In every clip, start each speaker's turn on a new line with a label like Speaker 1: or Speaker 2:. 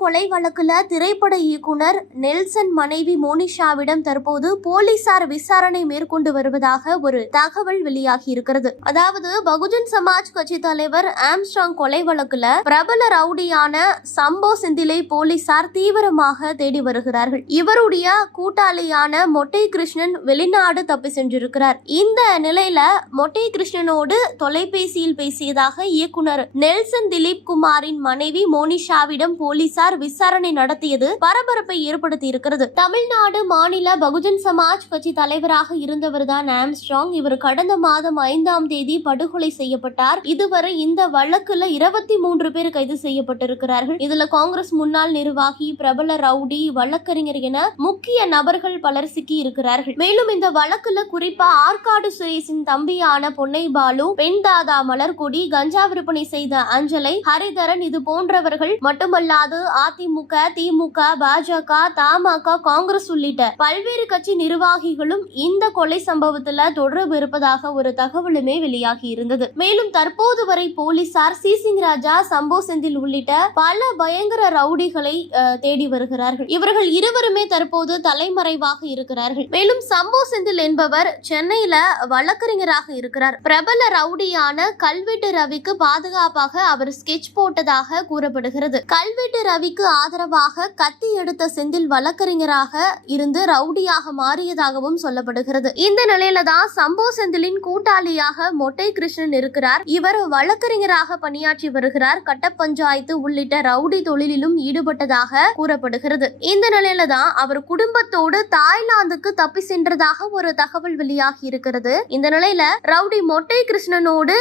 Speaker 1: கொலை வழக்குல திரைப்பட இயக்குனர் நெல்சன் மனைவி மோனிஷாவிடம் தற்போது போலீசார் விசாரணை மேற்கொண்டு வருவதாக ஒரு தகவல் வெளியாகி இருக்கிறது. அதாவது பகுஜன் சமாஜ் கட்சி தலைவர் ஆம்ஸ்ட்ராங் கொலை வழக்குல பிரபல ரவுடியான சம்போ செந்திலை போலீசார் தீவிரமாக தேடி வருகிறார்கள். இவருடைய கூட்டாளியான மொட்டை கிருஷ்ணன் வெளிநாடு தப்பி சென்றிருக்கிறார். இந்த நிலையில மொட்டை கிருஷ்ணனோடு தொலைபேசியில் பேசியதாக இயக்குனர் நெல்சன் திலீப் குமாரின் மனைவி மோனிஷாவிடம் போலீசார் விசாரணை நடத்தியது பரபரப்பை ஏற்படுத்தி இருக்கிறது. தமிழ்நாடு மாநில பகுஜன் சமாஜ் கட்சி தலைவராக இருந்தவர் தான் ஆம்ஸ்ட்ராங். இவர் கடந்த மாதம் ஐந்தாம் தேதி படுகொலை செய்யப்பட்டார். இதுவரை இந்த வழக்குல இருபத்தி மூன்று பேர் கைது செய்யப்பட்டிருக்கிறார்கள். இதுல காங்கிரஸ் முன்னாள் நிர்வாகி பிரபல ரவுடி வழக்கறிஞர் என முக்கிய நபர்கள் பலர் சிக்கி இருக்கிறார்கள் மேலும் இந்த வழக்குல குறிப்பா ஆற்காடு சுரேஷின் தம்பியான பொன்னை பாலு பெண் தாதா மலர்கொடி கஞ்சா விற்பனை செய்த அஞ்சலை ஹரிதரன் இது போன்றவர்கள் மட்டுமல்லாது அதிமுக திமுக பாஜக தமாக காங்கிரஸ் உள்ளிட்ட பல்வேறு கட்சி நிர்வாகிகளும் இந்த கொலை சம்பவத்துல தொடர்பு இருப்பதாக ஒரு தகவலுமே வெளியாகி இருந்தது. மேலும் தற்போது வரை போலீசார் சி. சிங் ராஜா சம்போ செந்தில் உள்ளிட்ட பல பயங்கர ரவுடிகளை தேடி வருகிறார்கள். இவர்கள் இருவருமே தற்போது தலைமறைவாக இருக்கிறார்கள். மேலும் சம்போ செந்தில் என்பவர் சென்னையில வழக்கறிஞராக இருக்கிறார். பிரபல ரவுடியான கல்வெட்டு ரவிக்கு பாதுகாப்பாக அவர் ஸ்கெட்ச் போட்டதாக கூறப்படுகிறது. கல்வெட்டு ரவி ரவிக்கு ஆதரவாக கத்தி எடுத்த செந்தில் வழக்கறிஞராக இருந்து ரவுடியாக மாறியதாகவும் சொல்லப்படுகிறது. இந்த நிலையில தான் சம்போ செந்திலின் கூட்டாளியாக மொட்டை கிருஷ்ணன் இருக்கிறார். இவர் வழக்கறிஞராக பணியாற்றி வருகிறார். கட்ட பஞ்சாயத்து உள்ளிட்ட ரவுடி தொழிலிலும் ஈடுபட்டதாக கூறப்படுகிறது. இந்த நிலையில தான் அவர் குடும்பத்தோடு தாய்லாந்துக்கு தப்பி சென்றதாக ஒரு தகவல் வெளியாகி இருக்கிறது. இந்த நிலையில ரவுடி மொட்டை கிருஷ்ணனோடு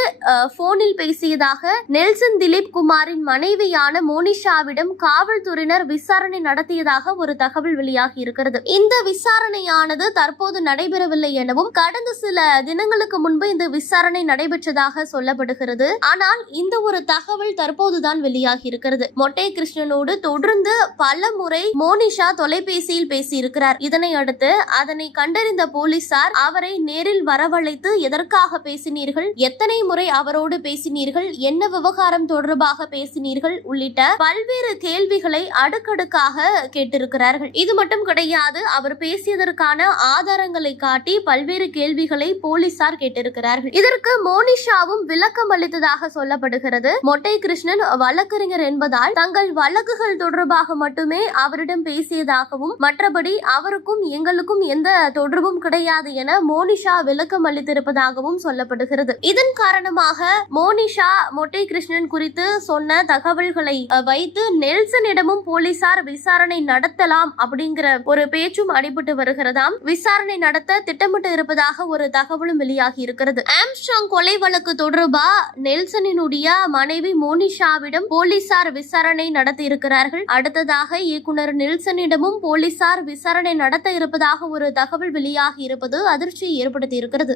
Speaker 1: போனில் பேசியதாக நெல்சன் திலீப் குமாரின் மனைவியான மோனிஷாவிடம் காவல்துறையினர் விசாரணை நடத்தியதாக ஒரு தகவல் வெளியாகி இருக்கிறது. இந்த விசாரணையானது தற்போது நடைபெறவில்லை எனவும் கடந்த சில தினங்களுக்கு முன்பு இந்த விசாரணை நடைபெற்றதாக சொல்லப்படுகிறது. ஆனால் இந்த ஒரு தகவல் தற்போதுதான் வெளியாகி இருக்கிறது. மொட்டை கிருஷ்ணனோடு தொடர்ந்து பல முறை மோனிஷா தொலைபேசியில் பேசியிருக்கிறார். இதனை அடுத்து அதனை கண்டறிந்த போலீசார் அவரை நேரில் வரவழைத்து எதற்காக பேசினீர்கள் எத்தனை முறை அவரோடு பேசினீர்கள் என்ன விவகாரம் தொடர்பாக பேசினீர்கள் உள்ளிட்ட பல்வேறு கேள்விகளை அடுக்கடுக்காக கேட்டிருக்கிறார்கள். இது மட்டும் கிடையாது அவர் பேசியதற்கான ஆதாரங்களை காட்டி பல்வேறு கேள்விகளை போலீசார் கேட்டிருக்கிறார்கள். இதற்கு மோனிஷாவும் விளக்கம் அளித்ததாக சொல்லப்படுகிறது. மொட்டை கிருஷ்ணன் வழக்கறிஞர் என்பதால் தங்கள் வழக்குகள் தொடர்பாக மட்டுமே அவரிடம் பேசியதாகவும் மற்றபடி அவருக்கும் எங்களுக்கும் எந்த தொடர்பும் கிடையாது என மோனிஷா விளக்கம் அளித்திருப்பதாகவும் சொல்லப்படுகிறது. இதன் காரணமாக மோனிஷா மொட்டை கிருஷ்ணன் குறித்து சொன்ன தகவல்களை வைத்து நெல் நெல்சனிடமும் போலீசார் விசாரணை நடத்தலாம் அப்படிங்கிற ஒரு பேச்சும் அடிபட்டு வருகிறதாம். விசாரணை நடத்த திட்டமிட்டு இருப்பதாக ஒரு தகவலும் வெளியாகி இருக்கிறது. ஆம்ஸ்டாங் கொலை வழக்கு தொடர்பா? நெல்சனினுடைய மனைவி மோனிஷாவிடம் போலீசார் விசாரணை நடத்தி இருக்கிறார்கள். அடுத்ததாக இயக்குனர் நெல்சனிடமும் போலீசார் விசாரணை நடத்த இருப்பதாக ஒரு தகவல் வெளியாகி இருப்பது அதிர்ச்சியை ஏற்படுத்தி இருக்கிறது.